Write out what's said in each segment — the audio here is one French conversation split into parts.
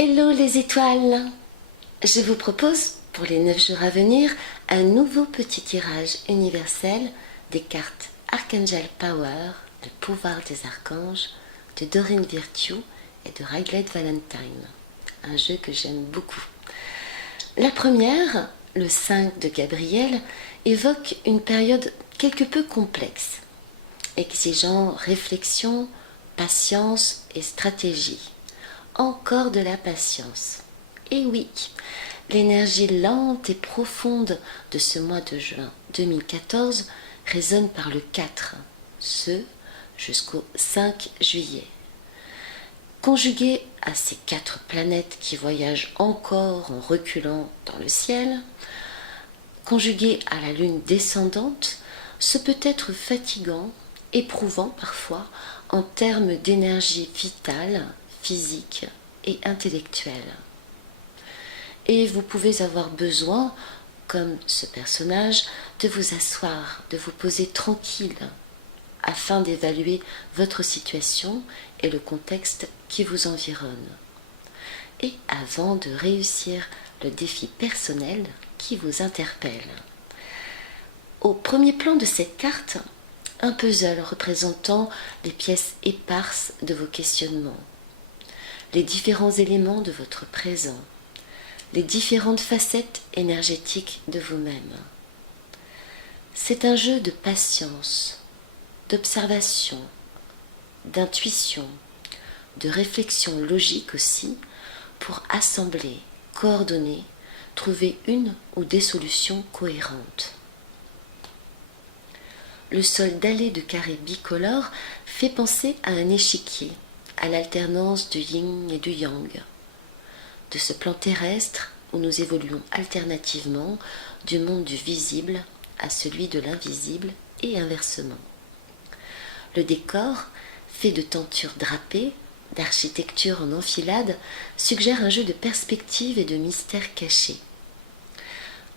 Hello les étoiles! Je vous propose pour les 9 jours à venir un nouveau petit tirage universel des cartes Archangel Power, le pouvoir des archanges, de Doreen Virtue et de Rygled Valentine, un jeu que j'aime beaucoup. La première, le 5 de Gabriel, évoque une période quelque peu complexe, exigeant réflexion, patience et stratégie. Encore de la patience. Et oui, l'énergie lente et profonde de ce mois de juin 2014 résonne par le 4, ce jusqu'au 5 juillet. Conjugué à ces 4 planètes qui voyagent encore en reculant dans le ciel, conjugué à la lune descendante, ce peut être fatigant, éprouvant parfois en termes d'énergie vitale, physique et intellectuelle. Et vous pouvez avoir besoin, comme ce personnage, de vous asseoir, de vous poser tranquille, afin d'évaluer votre situation et le contexte qui vous environne. Et avant de réussir le défi personnel qui vous interpelle. Au premier plan de cette carte, un puzzle représentant les pièces éparses de vos questionnements, les différents éléments de votre présent, les différentes facettes énergétiques de vous-même. C'est un jeu de patience, d'observation, d'intuition, de réflexion logique aussi, pour assembler, coordonner, trouver une ou des solutions cohérentes. Le sol dallé de carrés bicolores fait penser à un échiquier, à l'alternance du yin et du yang, de ce plan terrestre où nous évoluons alternativement du monde du visible à celui de l'invisible et inversement. Le décor, fait de tentures drapées, d'architecture en enfilade, suggère un jeu de perspective et de mystère caché.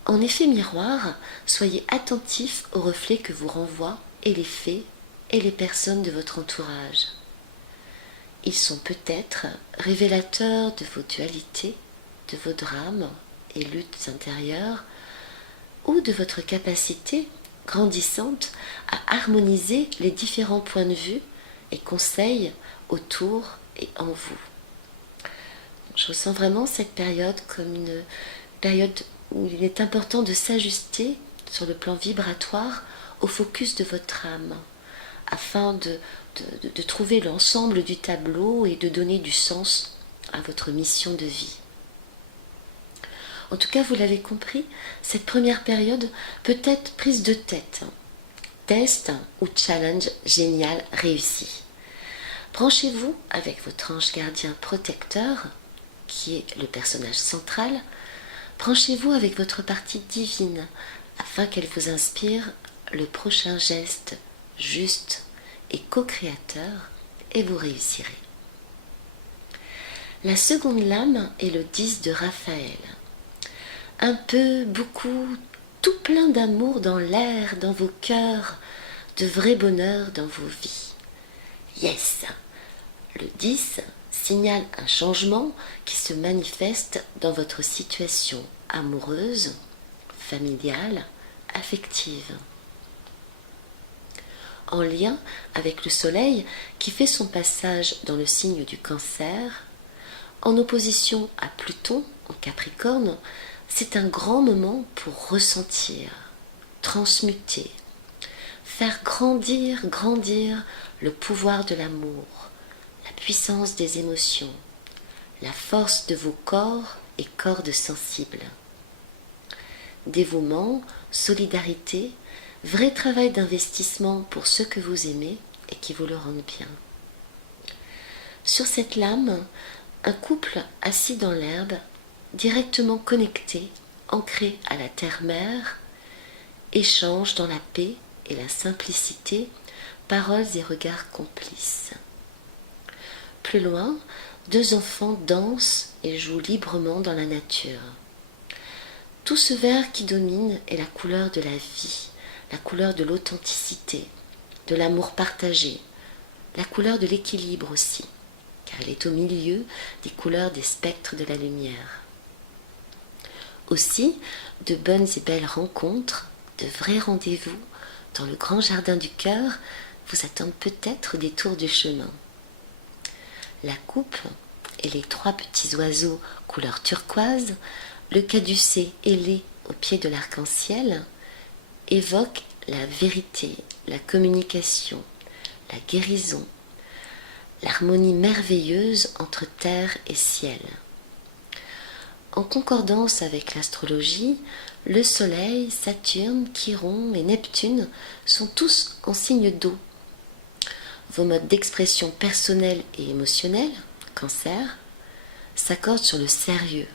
En effet miroir, soyez attentifs aux reflets que vous renvoient et les faits et les personnes de votre entourage. Ils sont peut-être révélateurs de vos dualités, de vos drames et luttes intérieures, ou de votre capacité grandissante à harmoniser les différents points de vue et conseils autour et en vous. Je ressens vraiment cette période comme une période où il est important de s'ajuster sur le plan vibratoire au focus de votre âme, afin de trouver l'ensemble du tableau et de donner du sens à votre mission de vie. En tout cas, vous l'avez compris, cette première période peut être prise de tête, test ou challenge génial réussi. Branchez-vous avec votre ange gardien protecteur, qui est le personnage central. Branchez-vous avec votre partie divine, afin qu'elle vous inspire le prochain geste juste et co-créateur, et vous réussirez. La seconde lame est le 10 de Raphaël. Un peu, beaucoup, tout plein d'amour dans l'air, dans vos cœurs, de vrai bonheur dans vos vies. Yes! Le 10 signale un changement qui se manifeste dans votre situation amoureuse, familiale, affective. En lien avec le soleil qui fait son passage dans le signe du Cancer, en opposition à Pluton en Capricorne, c'est un grand moment pour ressentir, transmuter, faire grandir le pouvoir de l'amour, la puissance des émotions, la force de vos corps et cordes sensibles. Dévouement, solidarité, vrai travail d'investissement pour ceux que vous aimez et qui vous le rendent bien. Sur cette lame, un couple assis dans l'herbe, directement connecté, ancré à la terre-mère, échange dans la paix et la simplicité, paroles et regards complices. Plus loin, 2 enfants dansent et jouent librement dans la nature. Tout ce vert qui domine est la couleur de la vie, la couleur de l'authenticité, de l'amour partagé, la couleur de l'équilibre aussi, car elle est au milieu des couleurs des spectres de la lumière. Aussi, de bonnes et belles rencontres, de vrais rendez-vous, dans le grand jardin du cœur, vous attendent peut-être au détour du chemin. La coupe et les 3 petits oiseaux couleur turquoise, le caducée ailé au pied de l'arc-en-ciel, évoquent la vérité, la communication, la guérison, l'harmonie merveilleuse entre terre et ciel. En concordance avec l'astrologie, le Soleil, Saturne, Chiron et Neptune sont tous en signe d'eau. Vos modes d'expression personnels et émotionnels, Cancer, s'accordent sur le sérieux,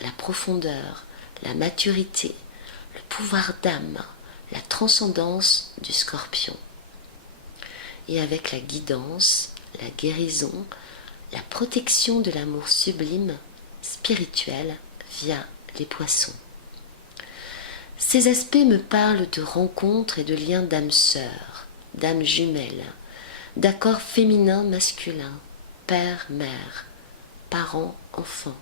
la profondeur, la maturité, le pouvoir d'âme, la transcendance du Scorpion. Et avec la guidance, la guérison, la protection de l'amour sublime, spirituel, via les Poissons. Ces aspects me parlent de rencontres et de liens d'âmes sœurs, d'âmes jumelles, d'accords féminins-masculins, père-mère, parents-enfants,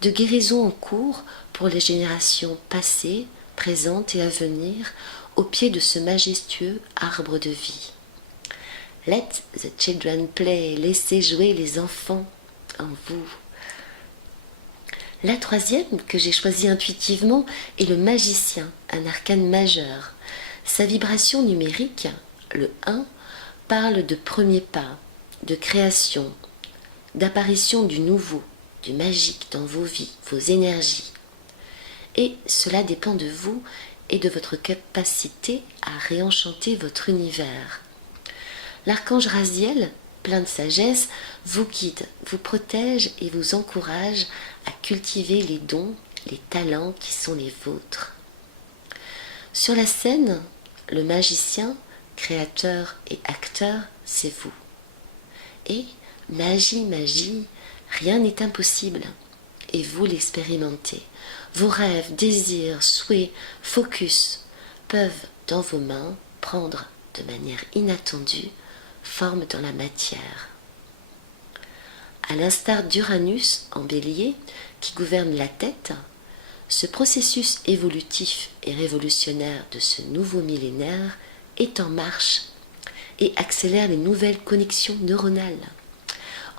de guérison en cours pour les générations passées, présentes et à venir, au pied de ce majestueux arbre de vie. Let the children play, laissez jouer les enfants en vous. La troisième, que j'ai choisie intuitivement, est le magicien, un arcane majeur. Sa vibration numérique, le 1, parle de premiers pas, de création, d'apparition du nouveau, du magique dans vos vies, vos énergies. Et cela dépend de vous et de votre capacité à réenchanter votre univers. L'archange Raziel, plein de sagesse, vous guide, vous protège et vous encourage à cultiver les dons, les talents qui sont les vôtres. Sur la scène, le magicien, créateur et acteur, c'est vous. Et magie, rien n'est impossible. Et vous l'expérimentez. Vos rêves, désirs, souhaits, focus peuvent, dans vos mains, prendre de manière inattendue forme dans la matière. À l'instar d'Uranus en bélier, qui gouverne la tête, ce processus évolutif et révolutionnaire de ce nouveau millénaire est en marche et accélère les nouvelles connexions neuronales,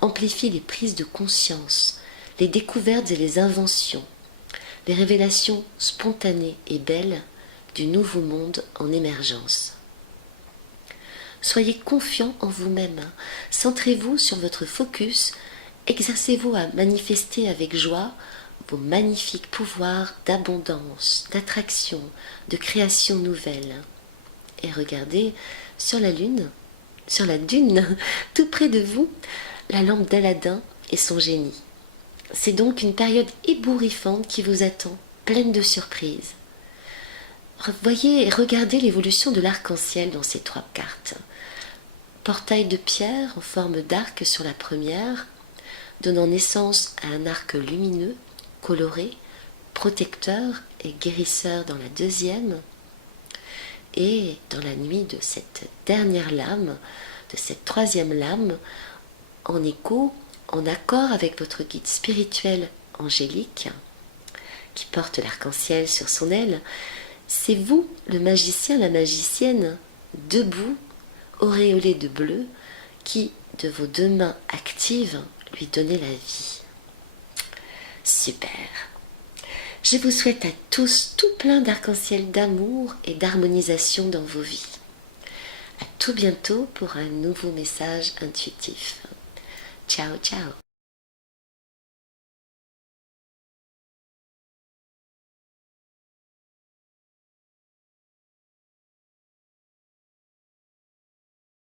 amplifie les prises de conscience, les découvertes et les inventions, les révélations spontanées et belles du nouveau monde en émergence. Soyez confiant en vous-même, centrez-vous sur votre focus, exercez-vous à manifester avec joie vos magnifiques pouvoirs d'abondance, d'attraction, de création nouvelle. Et regardez sur la lune, sur la dune, tout près de vous, la lampe d'Aladin et son génie. C'est donc une période ébouriffante qui vous attend, pleine de surprises. Voyez et regardez l'évolution de l'arc-en-ciel dans ces 3 cartes. Portail de pierre en forme d'arc sur la première, donnant naissance à un arc lumineux, coloré, protecteur et guérisseur dans la deuxième. Et dans la nuit de cette dernière lame, de cette 3e lame, en écho, en accord avec votre guide spirituel angélique, qui porte l'arc-en-ciel sur son aile, c'est vous, le magicien, la magicienne, debout, auréolé de bleu, qui, de vos 2 mains actives, lui donnez la vie. Super! Je vous souhaite à tous tout plein d'arc-en-ciel d'amour et d'harmonisation dans vos vies. À tout bientôt pour un nouveau message intuitif. Ciao, ciao!